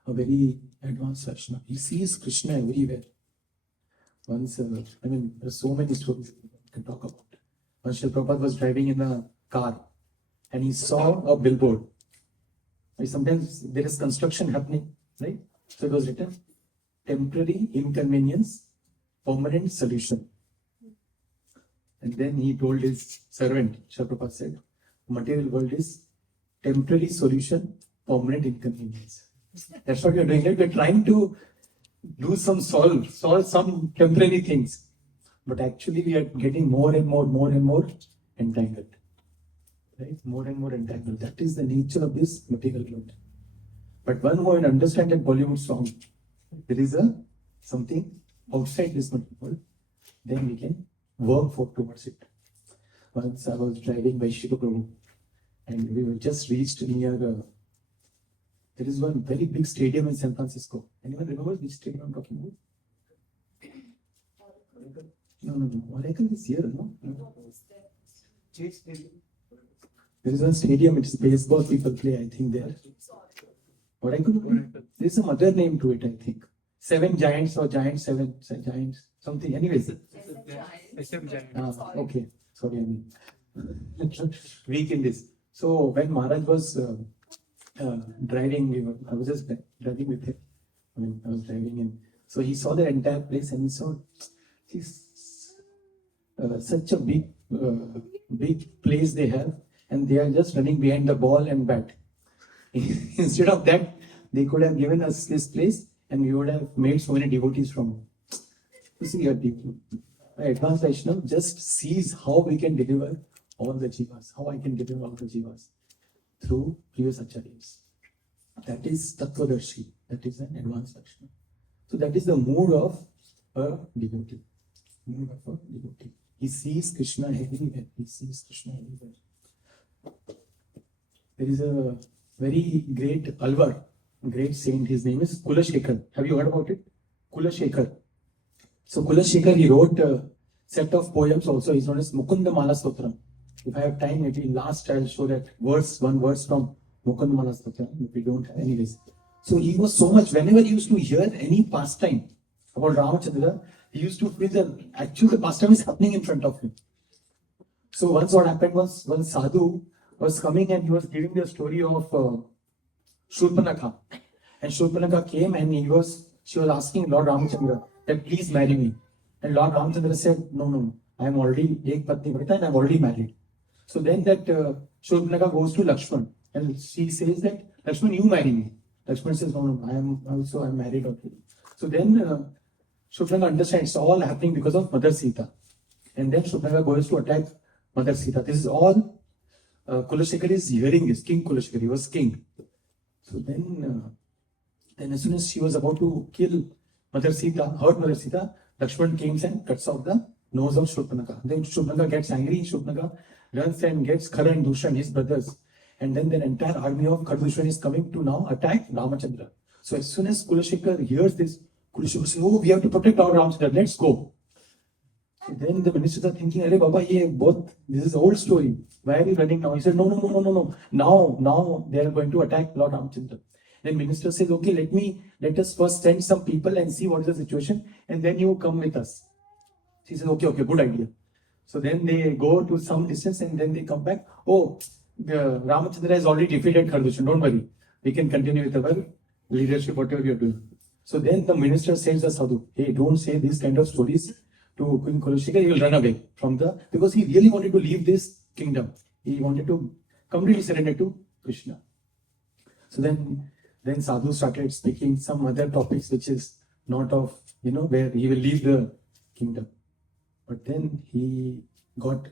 a very advanced Vaishnava. He sees Krishna everywhere. Once, I mean, there's so many stories we can talk about. Once Srila Prabhupada was driving in a car and he saw a billboard. Sometimes there is construction happening, right? So it was written, temporary inconvenience, permanent solution. And then he told his servant, Srila Prabhupada said, material world is temporary solution, permanent inconvenience. That's what we are doing. Right? We are trying to do solve some temporary things. But actually we are getting more and more entangled. Right? More and more entangled. That is the nature of this material world. But one who can understand that Bollywood song, there is something outside this material world, then we can work towards it. Once I was driving by Shri Prabhu and we were just reached near There is one very big stadium in San Francisco. Anyone remember which stadium I'm talking about? No. Oracle is here, no? There is one stadium, it's baseball people play, I think, there. Oracle? There's some other name to it, I think. Seven Giants or Giants, seven Giants, something. Anyways. Okay. Sorry, I mean. Weak in this. So when Maharaj was driving, I was just driving with him. I was driving in. So he saw the entire place and he saw such a big place they have, and they are just running behind the ball and bat. Instead of that, they could have given us this place and we would have made so many devotees from it. You see, advanced Vaishnava just sees how we can deliver all the jivas, how I can deliver all the jivas through previous acharyas. That is Tattvadarshi, that is an advanced Vaishnava. So that is the mood of a devotee. Mood of a devotee. He sees Krishna everywhere. He sees Krishna everywhere. There is a very great Alvar, great saint. His name is Kulashekar. Have you heard about it? Kulashekar. So Kulashekar, he wrote a set of poems also. He's known as Mukunda Mala Stotram. If I have time, maybe last I'll show that one verse from Mukunda Mala Stotram. If we don't have, anyways. So he was so much, whenever he used to hear any pastime about Ramachandra, he used to feel that actually the pastime is happening in front of him. So once what happened was, one sadhu was coming and he was giving the story of Shurpanakha. And Shurpanakha came and she was asking Lord Ramachandra that please marry me. And Lord Ramachandra said, no, I am already Ek Patni Vrita and I am already married. So then that Shurpanakha goes to Lakshman and she says that, Lakshman, you marry me. Lakshman says, no, I'm married already. So then Shurpanakha understands it's all happening because of Mother Sita. And then Shurpanakha goes to attack Mother Sita. This is all Kulashekar is hearing this. King Kulashekar, he was king. So then as soon as she was about to kill Mother Sita, hurt Mother Sita, Lakshman came and cuts off the nose of Shurpanakha. Then Shurpanakha gets angry. Shurpanakha runs and gets Khara and Dushan, his brothers. And then the entire army of Khara is coming to now attack Ramachandra. So as soon as Kulashekar hears this, Kulashekar says, oh, we have to protect our Ramachandra, let's go. So then the ministers are thinking, Arey Baba, this is an old story. Why are you running now? He said, no. Now they are going to attack Lord Ramachandra. Then minister says, okay, let us first send some people and see what is the situation, and then you come with us. He says, okay, good idea. So then they go to some distance and then they come back. Oh, the Ramachandra has already defeated Khardushan. Don't worry. We can continue with our leadership, whatever we are doing. So then the minister says to Sadhu, hey, don't say these kind of stories to King Kulashekar. He will run away because he really wanted to leave this kingdom. He wanted to completely surrender to Krishna. So then Sadhu started speaking some other topics which is not of, where he will leave the kingdom. But then he got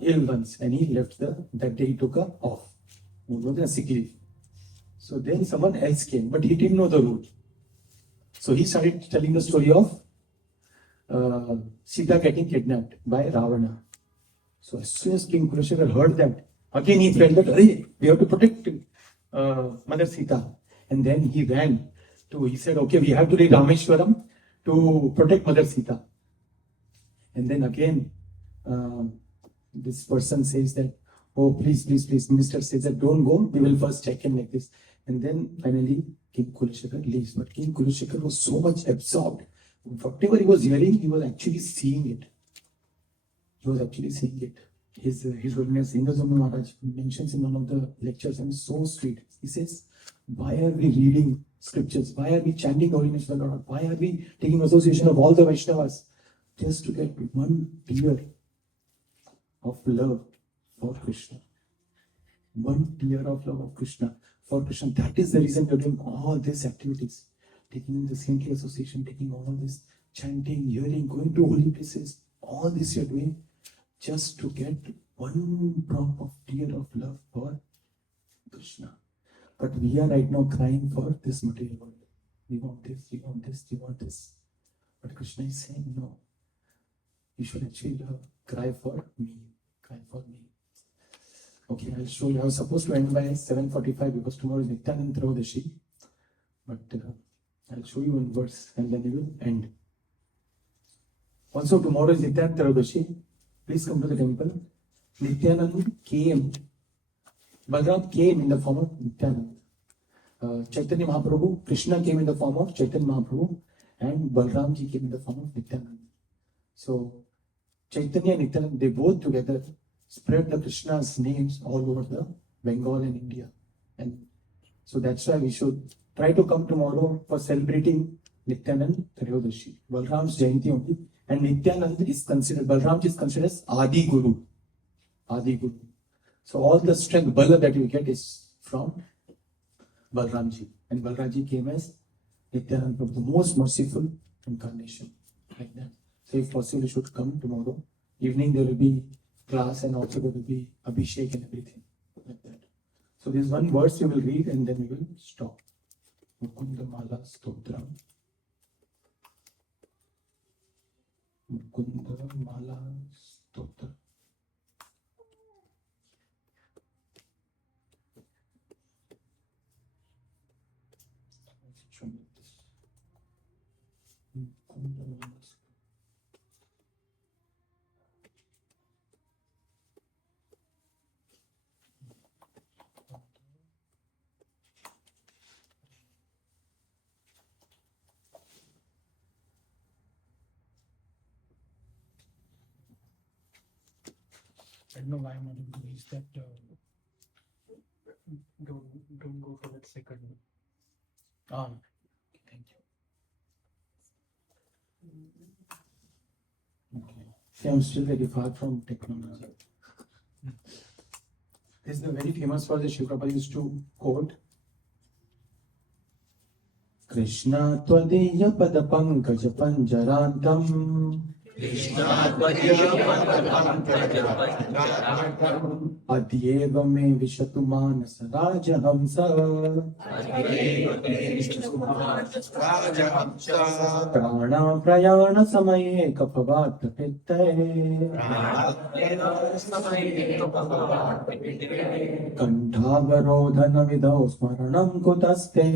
ill once and he left that day he took off. A sick leave. So then someone else came, but he didn't know the route. So he started telling the story of Sita getting kidnapped by Ravana. So as soon as King Kulashekar heard that, again he felt that, we have to protect Mother Sita. And then he said, okay, we have to reach Rameshwaram to protect Mother Sita. And then again, this person says that, oh, please, minister says that don't go, we will first check in like this. And then finally, King Kulashekar leaves. But King Kulashekar was so much absorbed. Whatever he was hearing, he was actually seeing it. His Holiness Indaswami Maharaj mentions in one of the lectures, and it's so sweet. He says, why are we reading scriptures? Why are we chanting Holiness of the Lord? Why are we taking association of all the Vaishnavas? Just to get one tear of love for Krishna. One tear of love of Krishna for Krishna. That is the reason we are doing all these activities. Taking the saintly association, taking all this chanting, hearing, going to holy places. All this you are doing just to get one drop of tear of love for Krishna. But we are right now crying for this material world. We want this, we want this, we want this. But Krishna is saying, no. You should actually cry for me. Cry for me. Okay, I'll show you. I was supposed to end by 7:45 because tomorrow is Nityanand Trayodasi. But I'll show you in verse and then we will end. Also, tomorrow is Nityanand Trayodasi. Please come to the temple. Nityanand came. Balaram came in the form of Nityanand. Chaitanya Mahaprabhu, Krishna came in the form of Chaitanya Mahaprabhu, and Balaramji came in the form of Nityanand. So, Chaitanya and Nityanand, they both together spread the Krishna's names all over the Bengal and India. And so that's why we should try to come tomorrow for celebrating Nityanand Trayodasi, Balaram's Jayanti only. And Nityanand is considered, Balaramji is considered as Adi Guru. Adi Guru. So all the strength, Bala that you get is from Balaramji. And Balaramji came as Nityanand Prabhu, the most merciful incarnation. Like that. So if possible, you should come tomorrow. Evening there will be class and also there will be Abhishek and everything. Like that. So there's one verse we will read and then we will stop. Mukunda Mala Stotram. Mukunda Mala Stotram. I don't know why I'm not able to reach that. Don't go for that second one. Ah, thank you. Okay. See, I'm still very far from technology. This is the very famous verse that Shiv Prabhupada used to quote. Krishna Tvadeya Pada Pankaj Panjarantam Adyeva me Vishatu Manas Rajahamsa Prana Prayana Samaye Kapavata Pitte Kantavarodhana Vidau Smaranam Kutaste.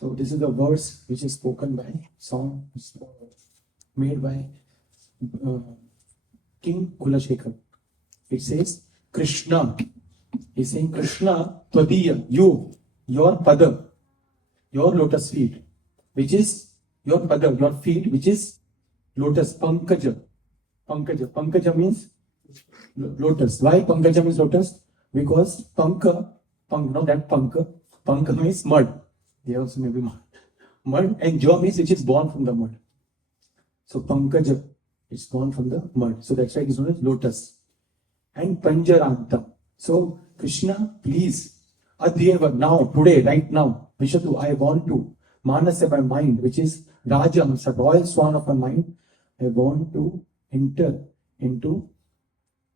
So this is the verse which is spoken by song made by King Kulashekar. It says Krishna. He's saying Krishna Tvadiya, you, your pada, your lotus feet, which is your pada, your feet, which is lotus, pankaja. Pankaja. Pankaja means lotus. Why pankaja means lotus? Because panka, no, that panka means mud. They also may be mud, and jaw means which is born from the mud. So pankaja is born from the mud. So that's why it is known as lotus. And panjaranta. So Krishna, please, Adhyeva, now, today, right now, Vishatu, I want to, Manasa, my mind, which is Rajahamsa, royal swan of my mind, I want to enter into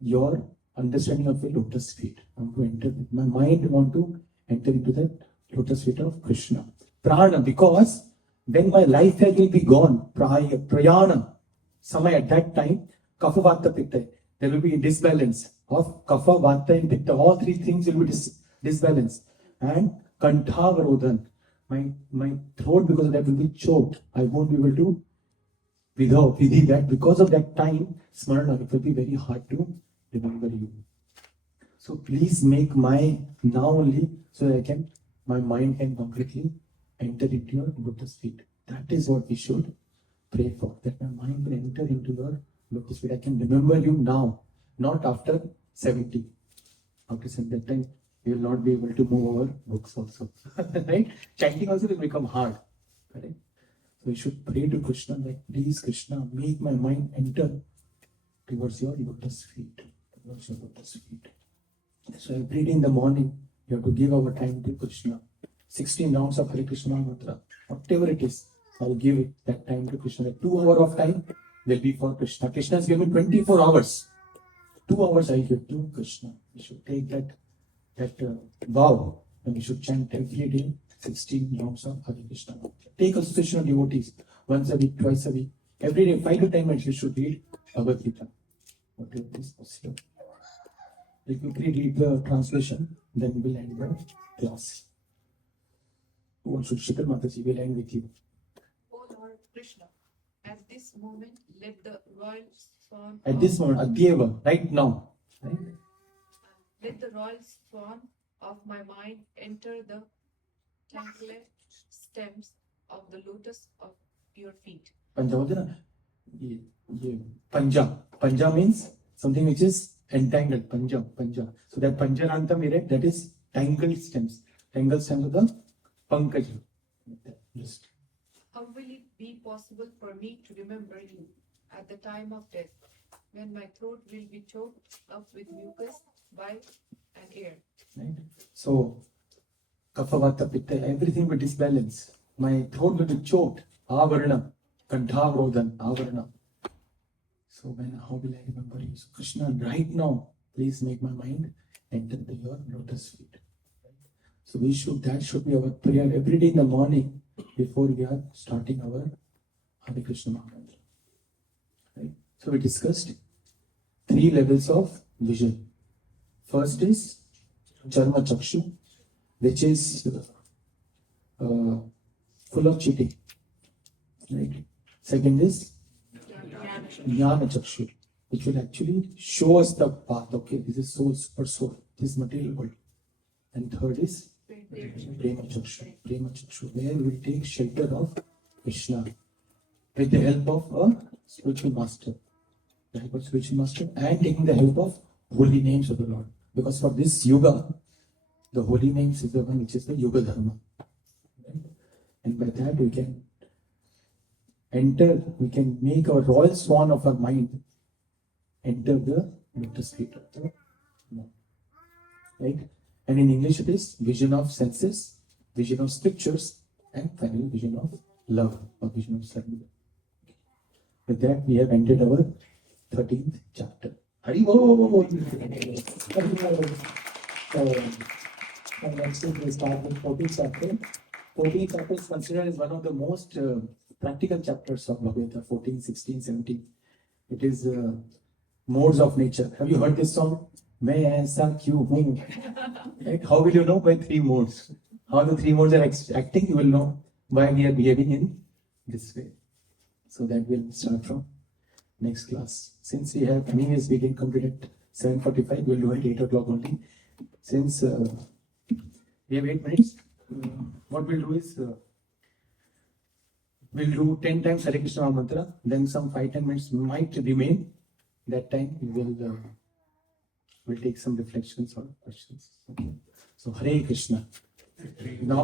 your understanding of the lotus feet. I want to enter, my mind want to enter into that lotus feet of Krishna. Prana, because when my life will be gone, prayana, samay at that time, kapha, vata, pitta, there will be a disbalance of kapha, vata and pitta. All three things will be disbalanced. And kantavarodhan, my throat because of that will be choked. I won't be able to vidhi that. Because of that time, smarana, it will be very hard to remember you. So please make my now only so that I can, my mind can completely enter into your lotus feet. That is what we should pray for. That my mind will enter into your lotus feet. I can remember you now, not after 70. After 70, that time we will not be able to move our books also. Right? Chanting also will become hard. Correct? So we should pray to Krishna that please Krishna, make my mind enter towards your lotus feet. Towards your lotus feet. So every day in the morning, you have to give our time to Krishna. 16 rounds of Hare Krishna mantra, whatever it is, I'll give it that time to Krishna. That 2 hours of time will be for Krishna. Krishna has given 24 hours. 2 hours I give to Krishna. We should take that vow and we should chant every day 16 rounds of Hare Krishna mantra. Take association of devotees once a week, twice a week. Every day, 5 to 10 minutes, you should read Bhagavad Gita. Whatever is possible. You quickly read the translation, then we'll end the class. Who wants to Shikar Mataji will end with you. O Lord Krishna, at this moment let the royal swan At this moment, Adyeva, right now. Right? let the royal swan of my mind enter the tangled stems of the lotus of your feet. Panja, Panja. Panja means something which is entangled. Panja, Panja. So that Panjaranta Mirek, that is tangled stems. Tangled stems of the Pankaja. Just. How will it be possible for me to remember you at the time of death, when my throat will be choked up with mucus, bile, and air? Right? So, Kapha, Vata, Pitta, everything will disbalance. My throat will be choked. Avarna, Kantha, Rodhan, Avarna. So, how will I remember you? So, Krishna, right now, please make my mind enter your lotus feet. So, that should be our prayer every day in the morning before we are starting our Hare Krishna Mahamantra. Right? So, we discussed 3 levels of vision. First is Charma Chakshu, which is full of cheating. Right? Second is Jnana Chakshu, which will actually show us the path. Okay, this is soul, super soul, this material world. And third is Prema Chakshu. Prema Chakshu, where we will take shelter of Krishna with the help of a spiritual master. The help of spiritual master and taking the help of holy names of the Lord. Because for this Yuga, the holy names is the one which is the Yuga Dharma. Right? And by that we can enter, we can make our royal swan of our mind enter the lotus feet of the Lord. Right? And in English it is vision of senses, vision of scriptures, and finally vision of love or vision of surrender. With that we have ended our 13th chapter. Hari Bol! And next week we start with 14th chapter. 14th chapter is considered as one of the most practical chapters of Bhagavad, 14, 16, 17. It is modes of nature. Have you heard this song? Main aisa kyun hoon? Right? How will you know? By 3 modes. How the 3 modes are acting, you will know why we are behaving in this way. So that will start from next class. Since we have anyways we can complete at 7:45, we'll do at 8 o'clock only. Since we have 8 minutes, what we'll do is we'll do 10 times Hare Krishna mantra, then some 5-10 minutes might remain. That time we will we'll take some reflections or questions. Okay. So Hare Krishna. Now